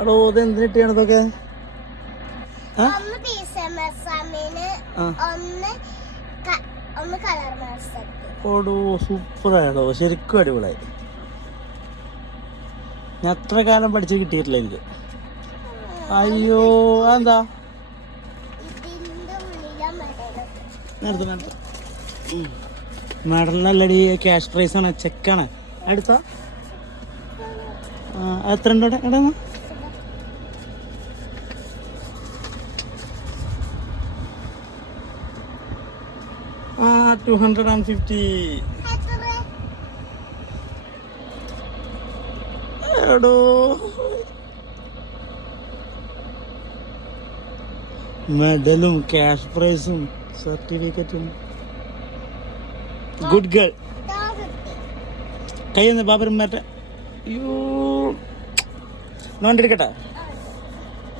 എടോ ഇത് എന്തിന് കിട്ടിയാണ് ഇതൊക്കെ? ഓടോ സൂപ്പറാണോ, ശരിക്കും അടിപൊളിയായി. ഞാൻ എത്ര കാലം പഠിച്ച് കിട്ടിയിട്ടില്ല എനിക്ക്. അയ്യോ എന്താ നേരത്തെ മെഡലിനല്ലടി, ക്യാഷ് പ്രൈസ് ആണ്, ചെക്കാണ്. അടുത്ത എത്ര ഉണ്ട് ഇവിടെ? എടാ ആ 250. എടോ മെഡലും ക്യാഷ് പ്രൈസും സർട്ടിഫിക്കറ്റും. Good girl. കൈ ഒന്ന് പാപ്പരും മാറ്റ. അയ്യോ നോണ്ടെടുക്കട്ടെ.